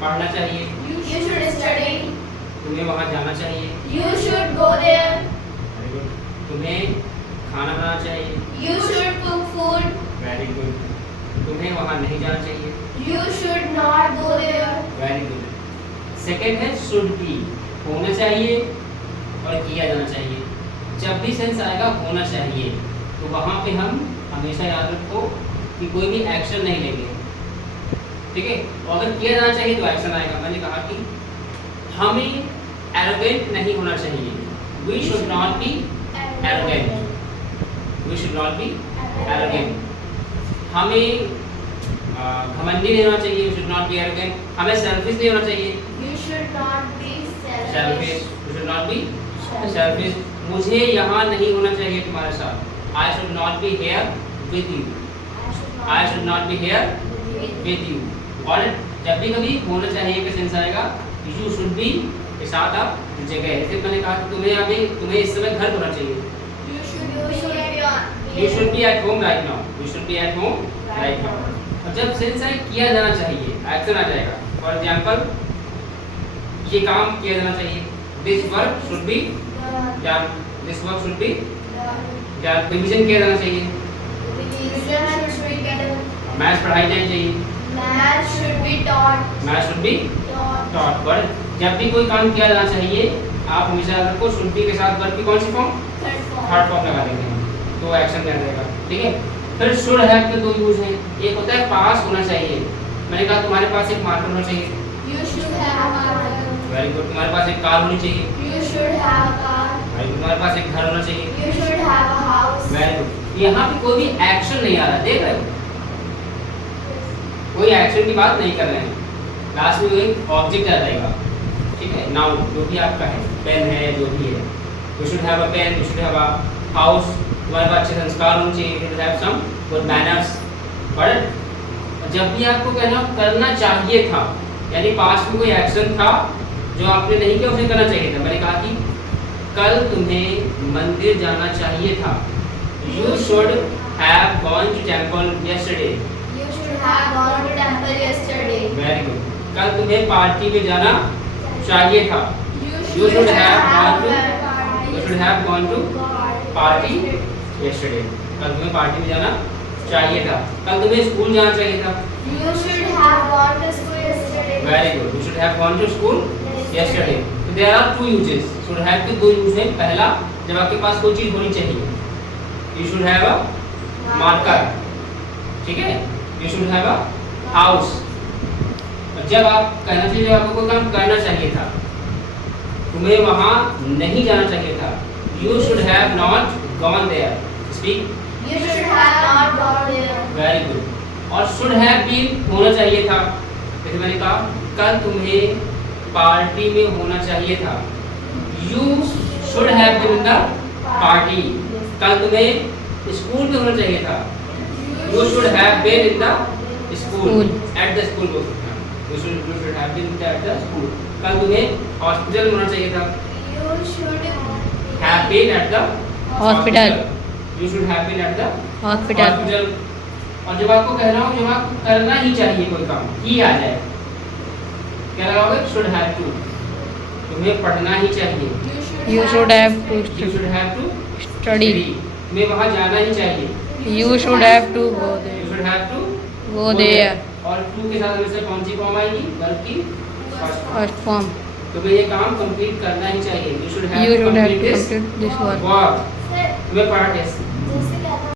पढ़ना चाहिए। You should study. तुम्हें वहाँ जाना चाहिए। You should go there. Very good. तुम्हें खाना बनाना चाहिए। You should cook food. Very good. तुम्हें वहाँ नहीं जाना चाहिए। You should not go there. Very good. Second है शुड बी, होना चाहिए और किया जाना चाहिए। जब भी सेंस आएगा होना चाहिए तो वहाँ पे हम हमेशा याद रखो कि कोई भी एक्शन नहीं लेंगे, ठीक है। और अगर किया जाना चाहिए तो एक्शन आएगा। मैंने कहा कि हमें एरोगेंट नहीं होना चाहिए। We should not be arrogant, we should not be arrogant. हमें घमंडी नहीं होना चाहिए, we should not be arrogant. हमें सेल्फिश नहीं होना चाहिए, You should not be selfish, selfish. We should not be selfish. मुझे यहाँ नहीं होना चाहिए तुम्हारे साथ। I should not be here with you, I should not be here with you. और जब भी कभी होना चाहिए का सेंस आएगा, यू शुड बी के साथ आप जगह। जैसे मैंने कहा कि तुम्हें इस समय घर होना चाहिए। You should you should be at home right now, you should be at home right now. और जब सेंस आए किया जाना चाहिए, एक्शन आ जाएगा। फॉर एग्जाम्पल, ये काम किया जाना चाहिए। This work should be done, this work should be done. Revision किया जाना चाहिए। मैथ्स पढ़ाई जानी चाहिए। Math should be taught. Maths should be taught. Word जब भी कोई काम किया जाना चाहिए, आप हमेशा याद रखो शुड बी के साथ वर्ब की कौन सी form, Third form. Third form लगा देंगे हम, तो एक्शन में आ जाएगा, ठीक है। फिर शुड हैव के दो यूज हैं। एक होता है पास होना चाहिए। मैंने कहा तुम्हारे पास एक मार्कर होना चाहिए। You should have a marker. Very good. तुम्हारे पास एक कार होनी चाहिए। You should have a car. Very good. तुम्हारे पास एक घर होना चाहिए। You should have a house. Very good. यहाँ पे कोई भी एक्शन नहीं आ रहा, देख रहे हो, कोई एक्शन की बात नहीं कर रहे हैं। लास्ट में एक ऑब्जेक्ट आ जाएगा, ठीक है। नाउन जो भी आपका है, पेन है, जो भी है। You should have a pen, you should have a house. तुम्हारे पास अच्छे संस्कार होने चाहिए, you should have some good manners. But जब भी आपको कहना करना चाहिए था, यानी पास्ट में कोई एक्शन था जो आपने नहीं किया, उसे करना चाहिए था। मैंने कहा कि कल तुम्हें मंदिर जाना चाहिए था। You should have gone to temple yesterday. You should have gone to temple yesterday. Very good. कल तुम्हें पार्टी में जाना चाहिए था। You should have gone to- party. You should have gone to party yesterday. कल तुम्हें पार्टी में जाना चाहिए था। कल तुम्हें स्कूल जाना चाहिए था। You should have gone to school yesterday. Very good. You should have gone to school yesterday. So there are two uses. Should have के दो यूज हैं। पहला, जब आपके पास कोई चीज होनी चाहिए, you should have a marker, ठीक है। You should have a house. और जब आप कहना चाहिए, जब आपको कोई काम करना चाहिए था, तुम्हें वहाँ नहीं जाना चाहिए था, you should have not gone there. Speak. You should have not gone there. Very good. और should have been होना चाहिए था। जैसे मैंने कहा कल तुम्हें पार्टी में होना चाहिए था। You should have been in the party. कल तुम्हें स्कूल में होना चाहिए था। You should have been in the school. At the school बोल सकते हैं। You should have been at the school. कल तुम्हें हॉस्पिटल में होना चाहिए था। You should Have been at the Hospital. You should have been at the hospital. hospital. और जब आपको कहना हो, जब आपको करना ही चाहिए कोई काम, ही आ जाए, क्या लगाओगे? should have to. तुम्हें पढ़ना ही चाहिए। You should have to You should have to study. तुम्हें वहाँ जाना ही चाहिए। You should have to go You there. should have to Go there. और to के साथ हमेशा कौन सी फॉर्म आएगी? वर्ब की फर्स्ट फॉर्म। First form. तुम्हें ये काम कंप्लीट करना ही चाहिए। You should have You to should have complete to this complete this work. work. तुम्हें पार्ट